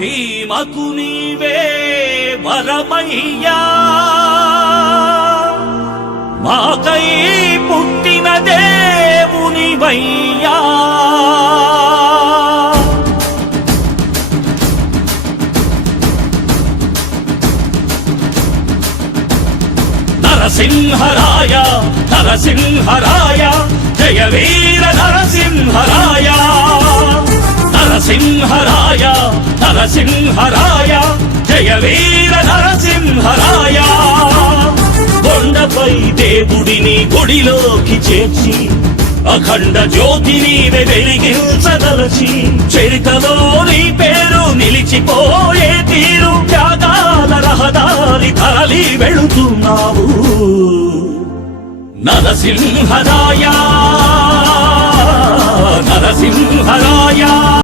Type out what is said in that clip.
సీమకు నీవే వరమయ్యా మాకై పుట్టిన దేవునివయ్యా నరసింహరాయ నరసింహరాయ జయ వీర నరసింహరాయ నరసింహరాయ నరసింహరాయ జయ వీర నరసింహరాయ కొండపై దేవుడిని గుడిలోకి చేర్చి అఖండ జ్యోతిని వెలిగించదలచి చరితలో నీ పేరు నిలిచిపోయే తీరు త్యాగాల రహదారి తరలి వెళుతున్నావు నరసింహరాయ నరసింహరాయ